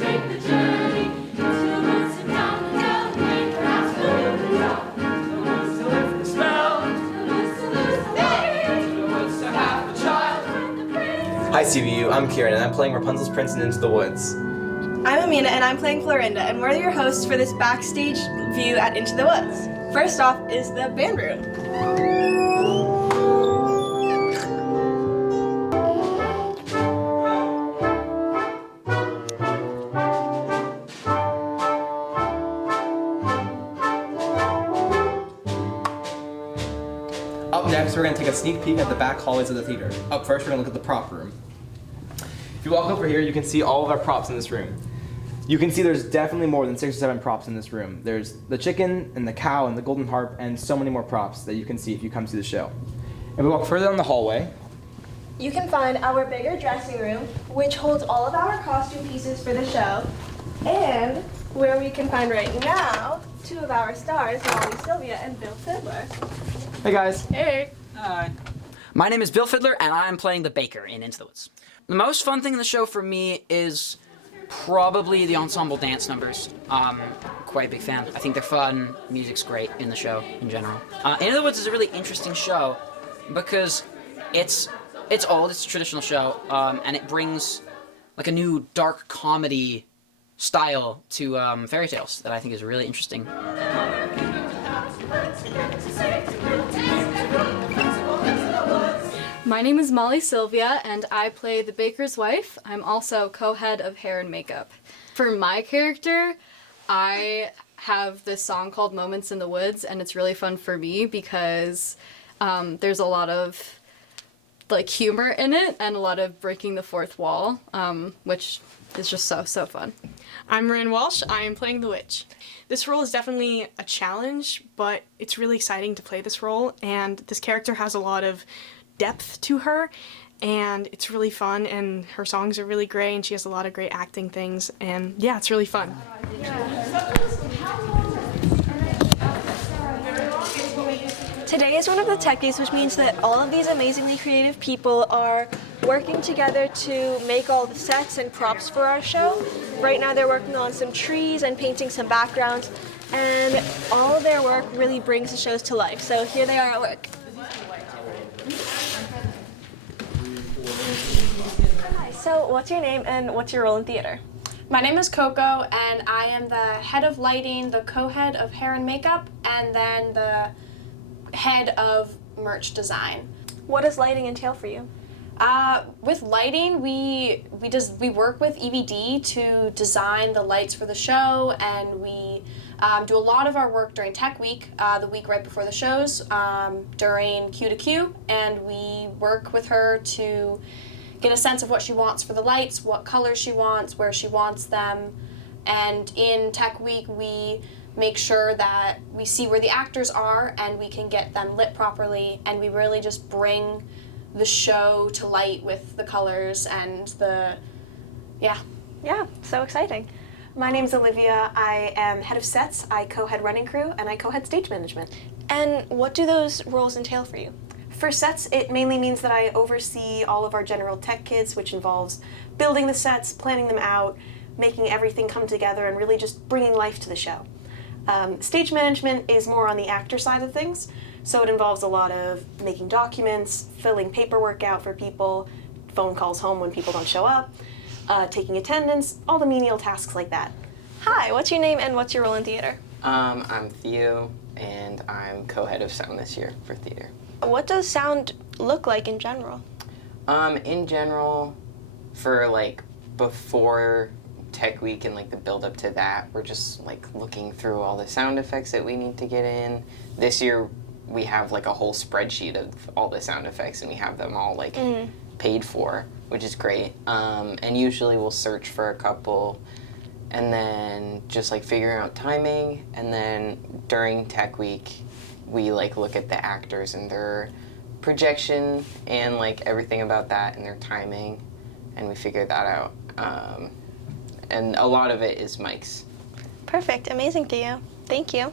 take the journey into the woods and down the dell. Perhaps we'll do the job. To the woods to lift the spell. To the woods to lose the way. To the woods to have a child. With the prince. Hi CVU, I'm Kieran and I'm playing Rapunzel's Prince in Into the Woods. I'm Amina and I'm playing Florinda, and we're your hosts for this backstage view at Into the Woods. First off is the band room. Up next, we're going to take a sneak peek at the back hallways of the theater. Up first, we're going to look at the prop room. If you walk over here, you can see all of our props in this room. You can see there's definitely more than 6 or 7 props in this room. There's the chicken and the cow and the golden harp and so many more props that you can see if you come see the show. If we walk further down the hallway, You can find our bigger dressing room, which holds all of our costume pieces for the show, and where we can find right now 2 of our stars, Molly Sylvia and Bill Fiddler. hey guys. Hey. Hi. My name is Bill Fiddler, and I'm playing the baker in Into the Woods. The most fun thing in the show for me is probably the ensemble dance numbers. Quite a big fan. I think they're fun. Music's great in the show in general. Into the Woods is a really interesting show because it's old. It's a traditional show, and it brings like a new dark comedy style to fairy tales that I think is really interesting. My name is Molly Sylvia, and I play the baker's wife. I'm also co-head of hair and makeup. For my character, I have this song called Moments in the Woods, and it's really fun for me because there's a lot of like humor in it and a lot of breaking the fourth wall, which is just so fun. I'm Marin Walsh. I am playing the witch. This role is definitely a challenge, but it's really exciting to play this role, and this character has a lot of depth to her, and it's really fun, and her songs are really great, and she has a lot of great acting things, and yeah, it's really fun. Today is one of the tech days, which means that all of these amazingly creative people are working together to make all the sets and props for our show. Right now they're working on some trees and painting some backgrounds, and all of their work really brings the shows to life. So here they are at work. Hi, so what's your name and what's your role in theater? My name is Coco, and I am the head of lighting, the co-head of hair and makeup, and then the head of merch design. What does lighting entail for you? With lighting, we work with EVD to design the lights for the show, and we do a lot of our work during Tech Week, the week right before the shows, during Q to Q, and we work with her to get a sense of what she wants for the lights, what colors she wants, where she wants them, and in Tech Week we make sure that we see where the actors are and we can get them lit properly, and we really just bring the show to light with the colors and the, yeah. Yeah, so exciting. My name's Olivia. I am head of sets, I co-head running crew, and I co-head stage management. And what do those roles entail for you? For sets, it mainly means that I oversee all of our general tech kits, which involves building the sets, planning them out, making everything come together, and really just bringing life to the show. Stage management is more on the actor side of things, so it involves a lot of making documents, filling paperwork out for people, phone calls home when people don't show up, taking attendance, all the menial tasks like that. Hi, what's your name and what's your role in theater? I'm Theo, and I'm co-head of sound this year for theater. What does sound look like in general? In general, for like before Tech Week and like the build up to that, we're just like looking through all the sound effects that we need to get in. This year we have like a whole spreadsheet of all the sound effects, and we have them all like paid for, which is great. And usually we'll search for a couple and then just like figuring out timing, and then during Tech Week we like look at the actors and their projection and like everything about that and their timing, and we figure that out. And a lot of it is mics. Perfect, amazing, Theo. Thank you.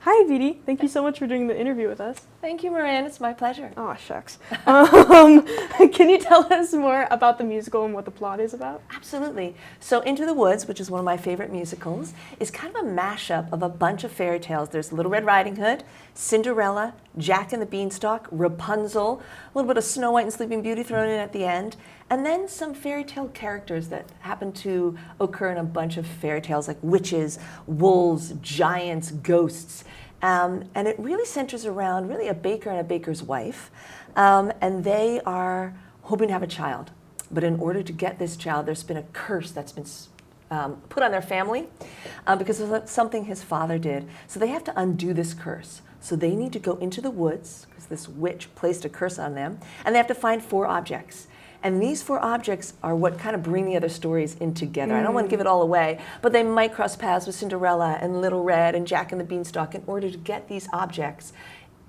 Hi, Vidi. Thank you so much for doing the interview with us. Thank you, Moran. It's my pleasure. Oh, shucks. Can you tell us more about the musical and what the plot is about? Absolutely. So Into the Woods, which is one of my favorite musicals, is kind of a mashup of a bunch of fairy tales. There's Little Red Riding Hood, Cinderella, Jack and the Beanstalk, Rapunzel, a little bit of Snow White and Sleeping Beauty thrown in at the end, and then some fairy tale characters that happen to occur in a bunch of fairy tales like witches, wolves, giants, ghosts. And it really centers around really a baker and a baker's wife, and they are hoping to have a child. But in order to get this child, there's been a curse that's been put on their family because of something his father did. So they have to undo this curse. So they need to go into the woods because this witch placed a curse on them, and they have to find 4 objects. And these 4 objects are what kind of bring the other stories in together. I don't want to give it all away, but they might cross paths with Cinderella and Little Red and Jack and the Beanstalk in order to get these objects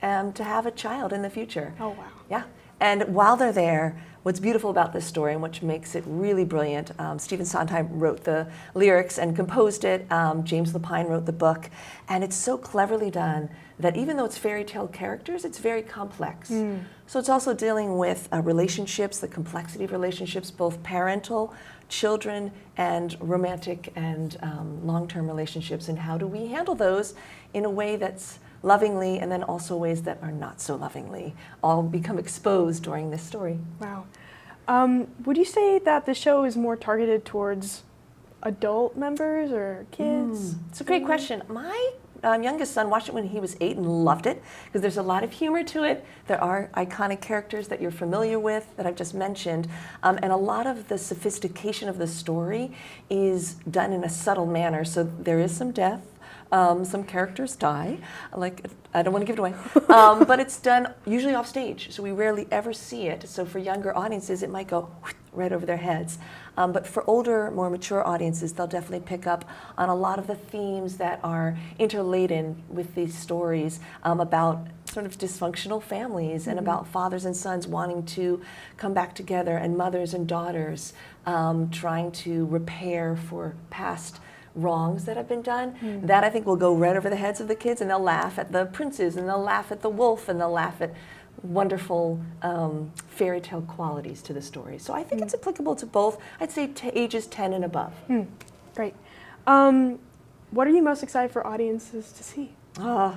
to have a child in the future. Oh, wow. Yeah. And while they're there, what's beautiful about this story and which makes it really brilliant, Stephen Sondheim wrote the lyrics and composed it. James Lapine wrote the book. And it's so cleverly done that even though it's fairy tale characters, it's very complex. So it's also dealing with relationships, the complexity of relationships, both parental, children, and romantic and long-term relationships, and how do we handle those in a way that's lovingly, and then also ways that are not so lovingly, all become exposed during this story. Wow. Would you say that the show is more targeted towards adult members or kids? It's a great question. My youngest son watched it when he was 8 and loved it because there's a lot of humor to it. There are iconic characters that you're familiar with that I've just mentioned, and a lot of the sophistication of the story is done in a subtle manner. So there is some death. Some characters die, like I don't want to give it away, but it's done usually off stage, so we rarely ever see it. So for younger audiences, it might go right over their heads. But for older, more mature audiences, they'll definitely pick up on a lot of the themes that are interladen with these stories about sort of dysfunctional families and about fathers and sons wanting to come back together, and mothers and daughters trying to repair for past wrongs that have been done. That I think will go right over the heads of the kids, and they'll laugh at the princes, and they'll laugh at the wolf, and they'll laugh at wonderful fairy tale qualities to the story. So I think it's applicable to both, I'd say ages 10 and above. Great. What are you most excited for audiences to see?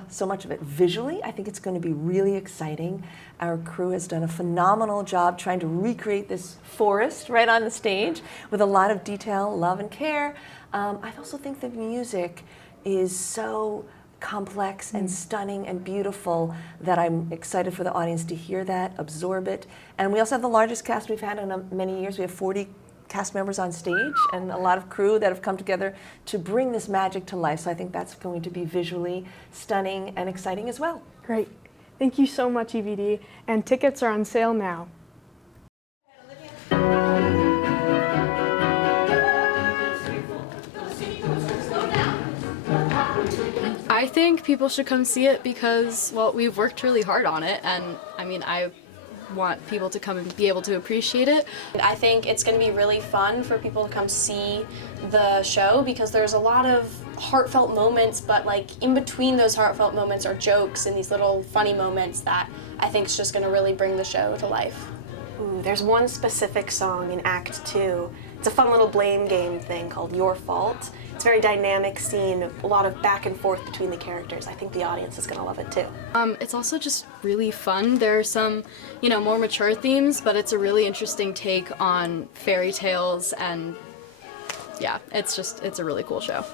So much of it. Visually, I think it's going to be really exciting. Our crew has done a phenomenal job trying to recreate this forest right on the stage with a lot of detail, love, and care. I also think the music is so complex and stunning and beautiful that I'm excited for the audience to hear that, absorb it. And we also have the largest cast we've had in many years. We have 40 cast members on stage and a lot of crew that have come together to bring this magic to life. So I think that's going to be visually stunning and exciting as well. Great. Thank you so much, EVD. And tickets are on sale now. I think people should come see it because, well, we've worked really hard on it, and I mean, I want people to come and be able to appreciate it. I think it's going to be really fun for people to come see the show because there's a lot of heartfelt moments, but like in between those heartfelt moments are jokes and these little funny moments that I think is just going to really bring the show to life. Ooh, there's one specific song in Act 2. It's a fun little blame game thing called Your Fault. It's a very dynamic scene, a lot of back and forth between the characters. I think the audience is going to love it too. It's also just really fun. There are some, more mature themes, but it's a really interesting take on fairy tales, and yeah, it's a really cool show.